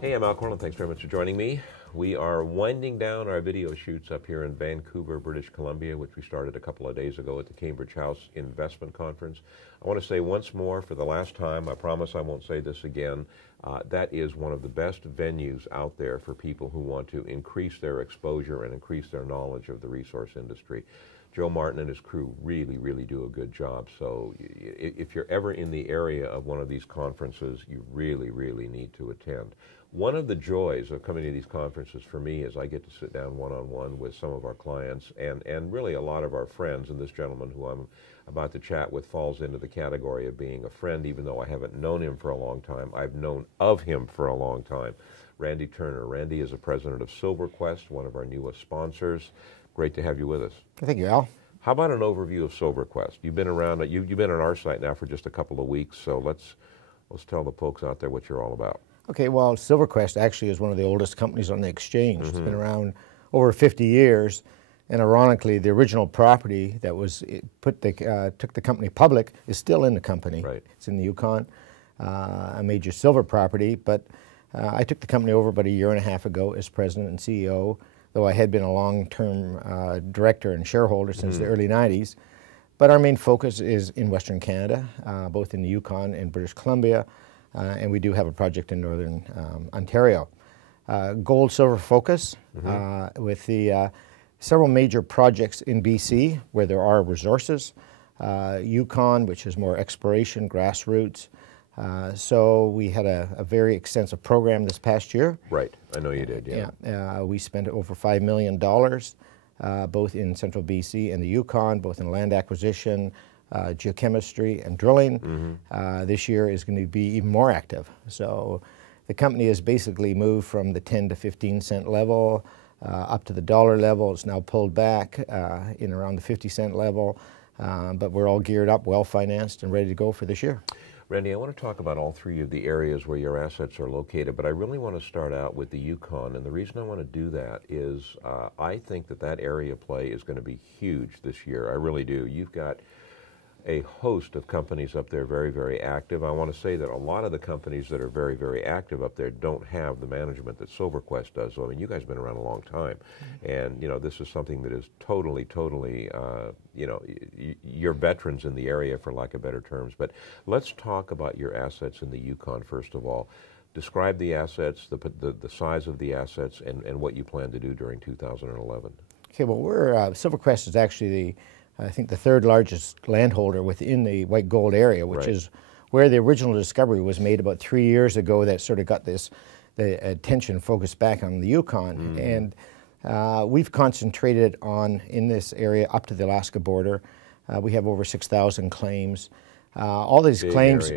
Hey, I'm Al Corlin. Thanks very much for joining me. We are winding down our video shoots up here in Vancouver, British Columbia, which we started a couple of days ago at the Cambridge House Investment Conference. I want to say once more, for the last time, I promise I won't say this again, that is one of the best venues out there for people who want to increase their exposure and increase their knowledge of the resource industry. Joe Martin and his crew really do a good job. So if you're ever in the area of one of these conferences, you really need to attend. One of the joys of coming to these conferences for me is I get to sit down one-on-one with some of our clients and really a lot of our friends, and this gentleman who I'm about to chat with falls into the category of being a friend, even though I haven't known him for a long time. I've known of him for a long time. Randy Turner. Randy is the president of SilverQuest, one of our newest sponsors. Great to have you with us. Thank you, Al. How about an overview of SilverQuest? You've been around, you've been on our site now for just a couple of weeks, so let's tell the folks out there what you're all about. Okay, well, SilverQuest actually is one of the oldest companies on the exchange. It's been around over 50 years, and ironically, the original property that was took the company public is still in the company. Right. It's in the Yukon, a major silver property, but I took the company over about a year and a half ago as president and CEO, though I had been a long-term director and shareholder since the early 90s. But our main focus is in Western Canada, both in the Yukon and British Columbia, and we do have a project in Northern Ontario. Gold, silver focus with the several major projects in BC where there are resources. Yukon, which is more exploration, grassroots. So we had a very extensive program this past year. Right, I know you did, yeah. We spent over $5 million, both in central BC and the Yukon, both in land acquisition, geochemistry, and drilling. This year is going to be even more active. So the company has basically moved from the 10 to 15 cent level up to the dollar level. It's now pulled back in around the 50-cent level, but we're all geared up, well-financed, and ready to go for this year. Randy, I want to talk about all three of the areas where your assets are located, but I really want to start out with the Yukon, and the reason I want to do that is I think that area play is going to be huge this year. I really do. You've got a host of companies up there very active. I want to say that a lot of the companies that are very active up there don't have the management that SilverQuest does. So, I mean, you guys have been around a long time, and you know, this is something that is totally you know, you're veterans in the area, for lack of better terms. But let's talk about your assets in the Yukon first of all. Describe the assets, the size of the assets, and what you plan to do during 2011. Okay, well, SilverQuest is actually I think the third largest landholder within the white gold area, which is where the original discovery was made about 3 years ago. That sort of got the attention focused back on the Yukon. And we've concentrated in this area up to the Alaska border. We have over 6,000 claims. All these claims,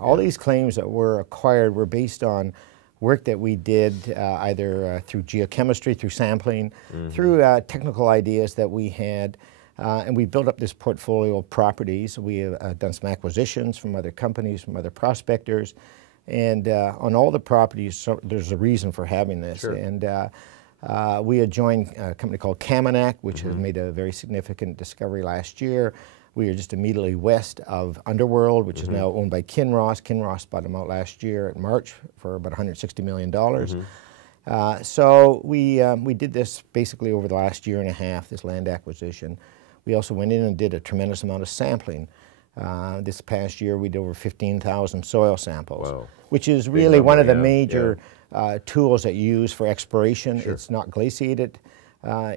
all these claims that were acquired were based on work that we did either through geochemistry, through sampling, through technical ideas that we had. And we built up this portfolio of properties. We have done some acquisitions from other companies, from other prospectors. And on all the properties, there's a reason for having this. Sure. And we had joined a company called Kaminak, which has made a very significant discovery last year. We are just immediately west of Underworld, which is now owned by Kinross. Kinross bought them out last year in March for about $160 million. So we did this basically over the last year and a half, this land acquisition. We also went in and did a tremendous amount of sampling. This past year we did over 15,000 soil samples, which is really one of the major tools that you use for exploration. It's not glaciated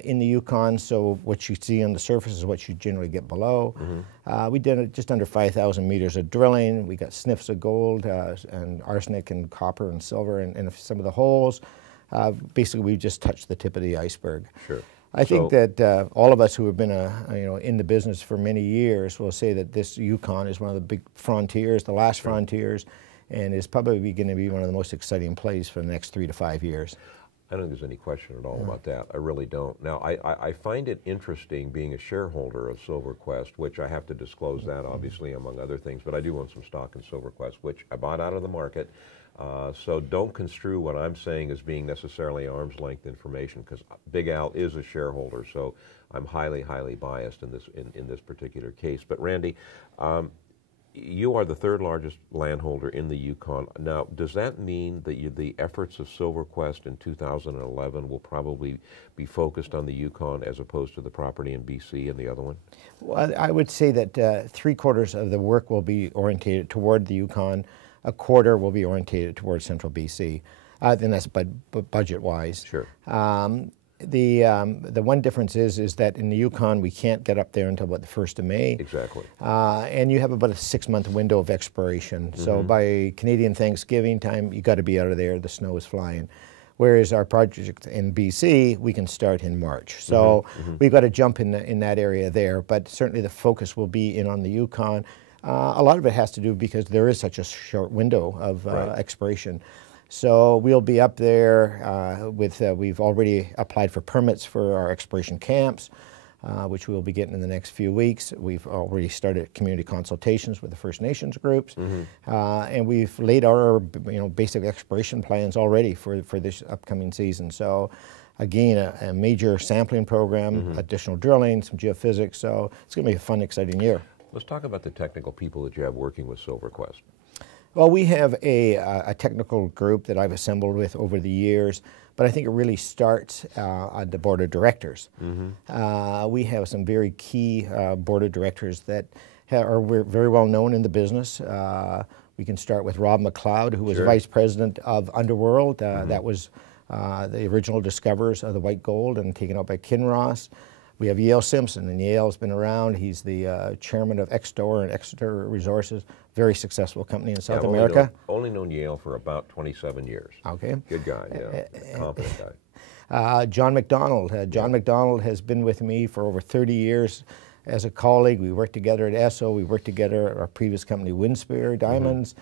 in the Yukon, so what you see on the surface is what you generally get below. We did just under 5,000 meters of drilling. We got sniffs of gold and arsenic and copper and silver in some of the holes. Basically, we just touched the tip of the iceberg. I think that all of us who have been in the business for many years will say that this Yukon is one of the big frontiers, the last frontiers, and is probably going to be one of the most exciting plays for the next 3 to 5 years. I don't think there's any question at all about that. I really don't. Now, I find it interesting being a shareholder of SilverQuest, which I have to disclose that, obviously, among other things, but I do own some stock in SilverQuest, which I bought out of the market. So don't construe what I'm saying as being necessarily arm's length information, because Big Al is a shareholder, so I'm highly biased in this particular case. But Randy, You are the third largest landholder in the Yukon. Now, does that mean that the efforts of SilverQuest in 2011 will probably be focused on the Yukon as opposed to the property in BC and the other one? Well, I would say that 3/4 of the work will be orientated toward the Yukon. A quarter will be orientated towards central BC. Then that's budget-wise. Sure. The one difference is that in the Yukon we can't get up there until about the 1st of May. Exactly. And you have about a 6-month window of expiration. So by Canadian Thanksgiving time, you got to be out of there. The snow is flying. Whereas our project in BC, we can start in March. So we've got to jump in that area there. But certainly the focus will be in on the Yukon. A lot of it has to do because there is such a short window of expiration. So we'll be up there we've already applied for permits for our exploration camps, which we'll be getting in the next few weeks. We've already started community consultations with the First Nations groups, and we've laid out our basic exploration plans already for this upcoming season. So again, a major sampling program, additional drilling, some geophysics, so it's going to be a fun, exciting year. Let's talk about the technical people that you have working with SilverQuest. Well, we have a technical group that I've assembled with over the years, but I think it really starts on the board of directors. We have some very key board of directors that are very well known in the business. We can start with Rob McLeod, who was vice president of Underworld. That was the original discoverers of the white gold and taken out by Kinross. We have Yale Simpson, and Yale's been around. He's the chairman of Extor and Exeter Resources, very successful company in South America. Only known Yale for about 27 years. Okay. Good guy, yeah, competent guy. John McDonald. John McDonald has been with me for over 30 years as a colleague. We worked together at Esso. We worked together at our previous company, Windspear Diamonds.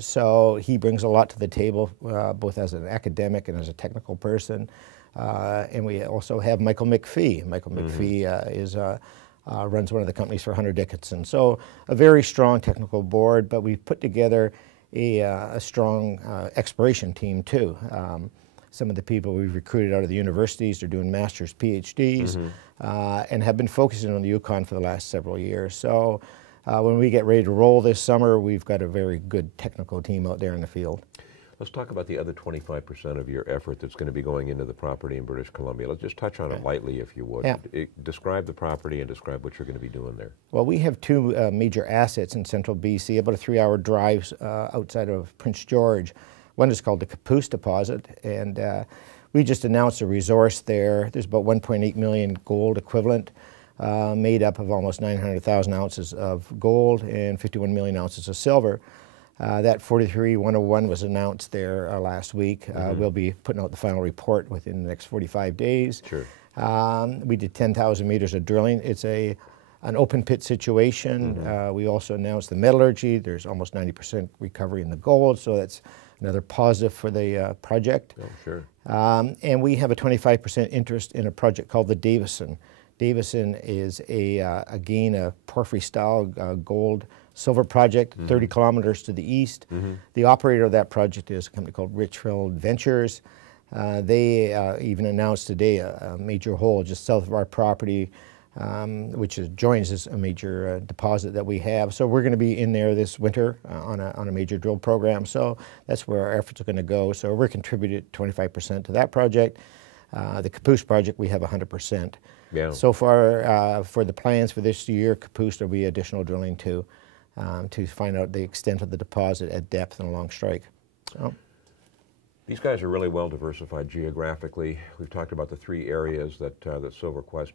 So he brings a lot to the table, both as an academic and as a technical person. And we also have Michael McPhee. Michael McPhee runs one of the companies for Hunter Dickinson. So a very strong technical board, but we've put together a strong exploration team too. Some of the people we've recruited out of the universities are doing masters, PhDs, and have been focusing on the Yukon for the last several years. So when we get ready to roll this summer, we've got a very good technical team out there in the field. Let's talk about the other 25% of your effort that's going to be going into the property in British Columbia. Let's just touch on it lightly, if you would. Yeah. Describe the property and describe what you're going to be doing there. Well, we have two major assets in central BC, about a 3-hour drive outside of Prince George. One is called the Capoose deposit, and we just announced a resource there. There's about 1.8 million gold equivalent, made up of almost 900,000 ounces of gold and 51 million ounces of silver. That 43-101 was announced there last week. We'll be putting out the final report within the next 45 days. Sure. We did 10,000 meters of drilling. It's an open pit situation. We also announced the metallurgy. There's almost 90% recovery in the gold, so that's another positive for the project. Oh, sure. And we have a 25% interest in a project called the Davison. Davison is again a porphyry-style gold silver project, 30 kilometers to the east. The operator of that project is a company called Richfield Ventures. They even announced today a major hole just south of our property, which joins a major deposit that we have. So we're going to be in there this winter on a major drill program. So that's where our efforts are going to go. So we're contributed 25% to that project. The Capoose project, we have 100%. Yeah. So far, for the plans for this year, Capoose, there'll be additional drilling too, to find out the extent of the deposit at depth and along strike. So. These guys are really well diversified geographically. We've talked about the 3 areas that SilverQuest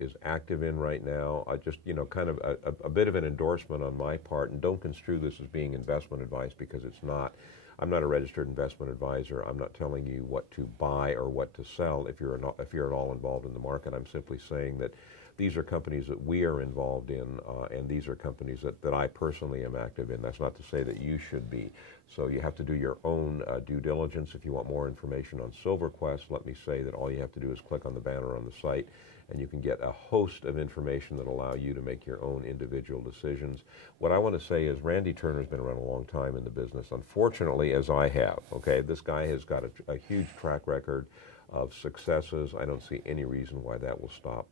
is active in right now. Just, kind of a bit of an endorsement on my part, and don't construe this as being investment advice because it's not. I'm not a registered investment advisor. I'm not telling you what to buy or what to sell if you're at all involved in the market. I'm simply saying that these are companies that we are involved in, and these are companies that I personally am active in. That's not to say that you should be. So you have to do your own due diligence. If you want more information on SilverQuest, let me say that all you have to do is click on the banner on the site, and you can get a host of information that allow you to make your own individual decisions. What I want to say is Randy Turner's been around a long time in the business, unfortunately, as I have. Okay, this guy has got a huge track record of successes. I don't see any reason why that will stop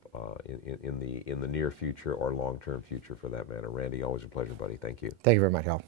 in the near future or long-term future for that matter. Randy, always a pleasure, buddy. Thank you. Thank you very much, Al.